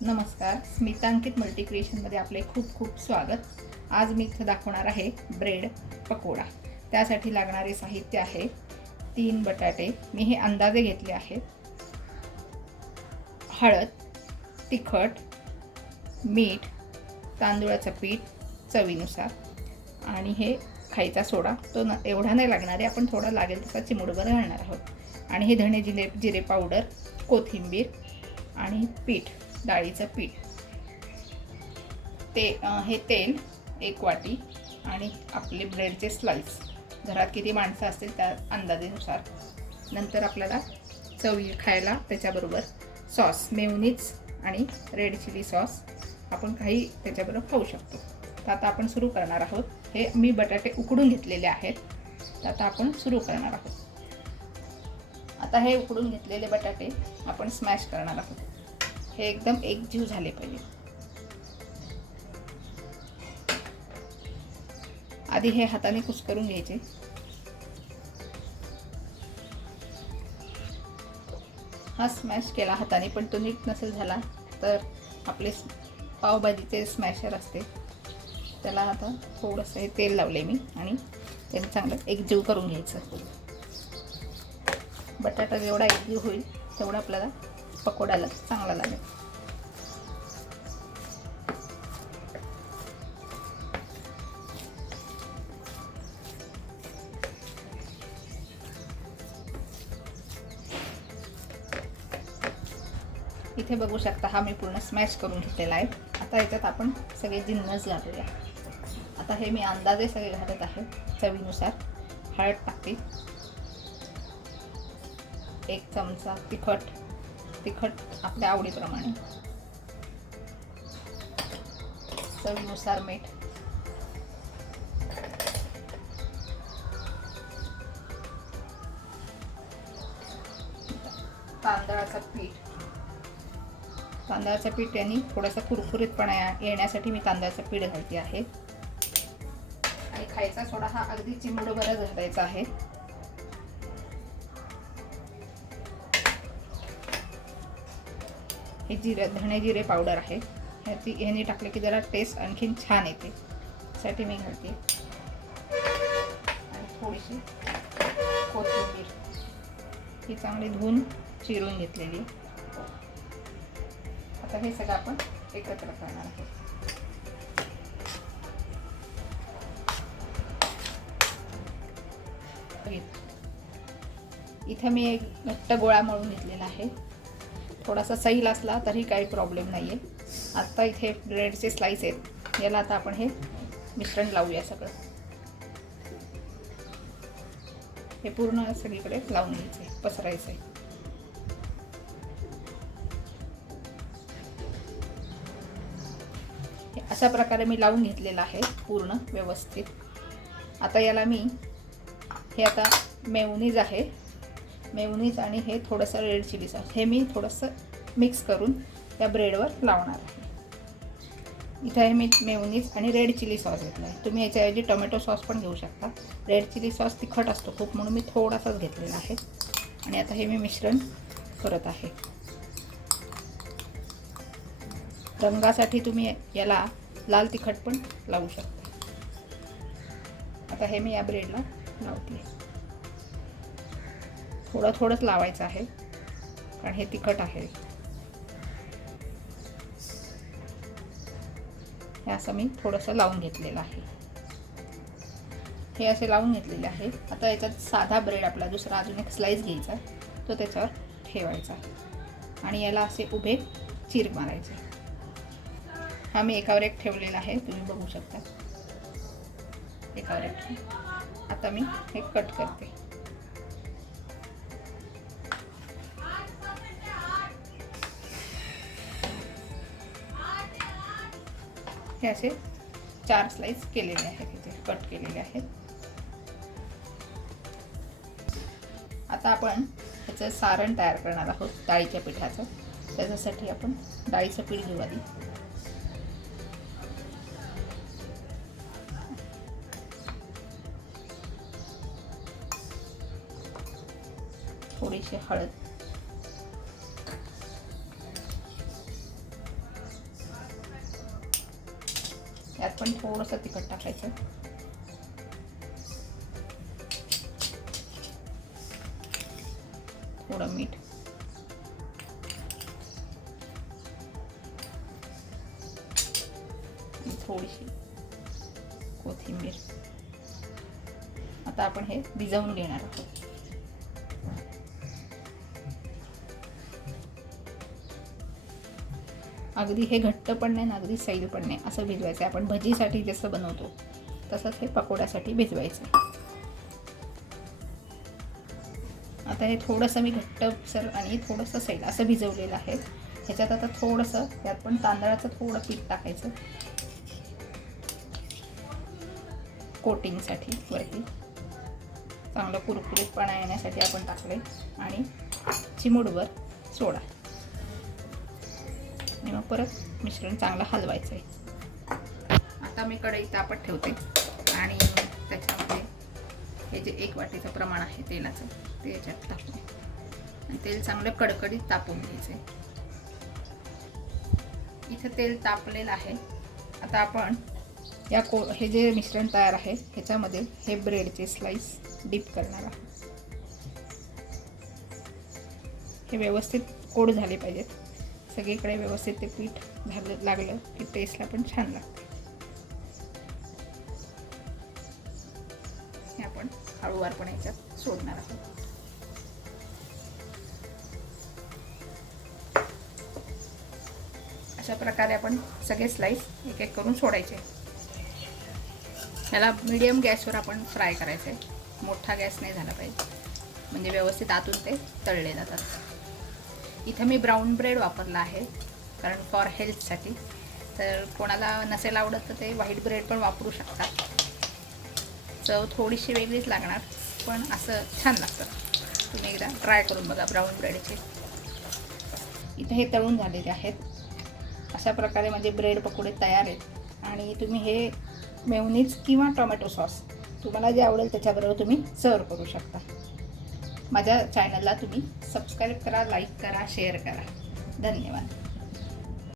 नमस्कार, स्मितांकित मल्टी क्रिएशनमध्ये आपले खूप खूप स्वागत। आज मी इथं दाखवणार आहे ब्रेड पकोडा। त्यासाठी लागणारे साहित्य आहे 3 बटाटे, मी हे अंदाजे घेतले आहेत, हळद, तिखट, मीठ, तांदूळाचं पीठ चवीनुसार आणि हे खायचा सोडा। तो एवढा नाही लागणार आहे, आपण थोडा लागेल तसा चिमूटभर घालणार आहोत। आणि हे धणे जिरे पावडर, कोथिंबीर आणि पीठ, डाळीचं पीठ, हे तेल 1 वाटी आणि आपले ब्रेडचे स्लाइस। घरात किती माणसं असतील त्या अंदाजानुसार। नंतर आपल्याला चवी खायला त्याच्याबरोबर सॉस, मेयोनीज आणि रेड चिली सॉस आपण काही त्याच्याबरोबर खाऊ शकतो। तर आता आपण सुरू करणार आहोत। हे मी बटाटे उकडून घेतलेले आहेत, तर आता आपण सुरू करणार आहोत। आता हे उकडून घेतलेले बटाटे आपण स्मॅश करणार आहोत। हे एकदम एकजीव झाले पाहिजे। आधी हे हाताने कुस्करून घ्यायचे। हा स्मॅश केला हाताने, पण तो नीट नसेल झाला तर आपले पावभाजीचे स्मॅशर असते त्याला आता थोडंसं हे तेल लावले मी आणि त्याने चांगलं एकजीव करून घ्यायचं। बटाटा जेवढा एकजीव होईल तेवढा आपल्याला पकोड्याला चांगला लागेल। इथे बघू शकता, हा मी पूर्ण स्मॅश करून घेतलेला आहे। आता याच्यात आपण सगळे जिन्नस घालूया। आता हे मी अंदाजे सगळे घालत आहे। चवीनुसार हळद टाकते, 1 चमचा तिखट आपल्या आवडीप्रमाणे, चवीनुसार मीठ, तांदळाचं पीठ यांनी थोडासा कुरकुरीतपणा येण्यासाठी मी तांदळाचं पीठ घालते आहे। आणि खायचा सोडा हा अगदी चिमूटभरच घालायचा आहे। हे धणे जिरे पावडर आहे, ह्यानी टाकले की जरा टेस्ट आणखीन छान येते, त्यासाठी मी घालते। आणि थोडीशी कोथिंबीर, ही चांगली धुवून चिरून घेतलेली। आता हे सगळं आपण एकत्र करणार आहोत। इथं मी एक घट्ट गोळा मळून घेतलेला आहे। थोडासा सैल असला तरी काही प्रॉब्लेम नाही आहे। आता इथे ब्रेडचे स्लाइस आहेत, याला आता आपण हे मिश्रण लावूया सगळं। हे पूर्ण सगळीकडे लावून घ्यायचे, पसरायचे। अशा प्रकारे मी लावून घेतलेलं आहे पूर्ण व्यवस्थित। आता याला मी आता मेयोनीज आहे, मेयोनीज आणि हे थोडंसं रेड चिली सॉस, हे मी थोडंसं मिक्स करून त्या ब्रेडवर लावणार आहे। इथं हे मी मेयोनीज आणि रेड चिली सॉस घेतला आहे। तुम्ही याच्याऐवजी टोमॅटो सॉस पण घेऊ शकता। रेड चिली सॉस तिखट असतो खूप, म्हणून मी थोडासाच घेतलेला आहे। आणि आता हे मी मिश्रण करत आहे। रंगासाठी तुम्ही याला लाल तिखट पण लावू शकता। आता हे मी या ब्रेडला लावते। थोडंच लावायचं आहे, कारण हे तिखट आहे। हे असं मी थोडंसं लावून घेतलेलं आहे। हे असे लावून घेतलेले आहे। आता याच्यात साधा ब्रेड आपला दुसरा अजून एक स्लाइस घ्यायचा, तो त्याच्यावर ठेवायचा आणि याला असे उभे चीर मारायचे। हा मी एकावर एक ठेवलेला आहे, तुम्ही बघू शकता, एकावर एक। आता मी हे कट करते। हे असे 4 स्लाइस केलेले आहेत, इथे कट केलेले आहेत। आता आपण ह्याचं सारण तयार करणार आहोत डाळीच्या पिठाचं। त्याच्यासाठी आपण डाळीचं पीठ घेऊ आधी। थोडीशी हळद, यात पण थोडंसं तिखट टाकायचं. थोडं मीठ. थोडीशी कोथिंबीर. आता आपण हे भिजवून घेणार आहोत. अगदी हे घट्ट पण नाही ना अगदी सैल पण नाही असं भिजवायचं. आपण भजीसाठी जसं बनवतो तसंच हे पकोड्यासाठी भिजवायचं. आता हे थोडंसं मी घट्टसर आणि थोडंसं सैल असं भिजवलेलं आहे. ह्याच्यात आता थोडंसं त्यात पण तांदळाचं थोडं पीठ टाकायचं कोटिंगसाठी. वरती चांगलं कुरकुरीतपणा येण्यासाठी आपण टाकले. आणि चिमूटभर सोडा. आणि मग परत मिश्रण चांगलं हलवायचं आहे. आता मी कढई तापत ठेवते आणि त्याच्यामध्ये हे जे 1 वाटीचं प्रमाण आहे तेलाचं ते याच्यात टाकते. आणि तेल चांगलं कडकडीत तापून घ्यायचं आहे. इथं तेल तापलेलं आहे. आता आपण हे जे मिश्रण तयार आहे ह्याच्यामध्ये हे ब्रेडचे स्लाइस डीप करणार आहोत. हे व्यवस्थित कोट झाले पाहिजेत. सगळीकडे व्यवस्थित ते पीठ लागलं की टेस्टला पण छान लागते. हे आपण हळूवारपणे याच्यात सोडणार आहोत. अशा प्रकारे आपण सगळे स्लाइस एक एक करून सोडायचे. ह्याला मीडियम गॅसवर आपण फ्राय करायचं आहे. मोठा गॅस नाही झाला पाहिजे म्हणजे व्यवस्थित आतून ते तळले जातात. इथं मी ब्राऊन ब्रेड वापरला आहे कारण फॉर हेल्थसाठी. तर कोणाला नसेल आवडत तर ते व्हाईट ब्रेड पण वापरू शकतात. चव थोडीशी वेगळीच लागणार पण असं छान लागतं. तुम्ही एकदा ट्राय करून बघा ब्राऊन ब्रेडचे. इथे हे तळून झालेले आहेत. अशा प्रकारे माझे ब्रेड पकोडे तयार आहेत. आणि तुम्ही हे मेयोनीज किंवा टोमॅटो सॉस तुम्हाला जे आवडेल त्याच्याबरोबर तुम्ही सर्व करू शकता. माझ्या चॅनलला तुम्ही सबस्क्राईब करा, लाईक करा, शेअर करा. धन्यवाद.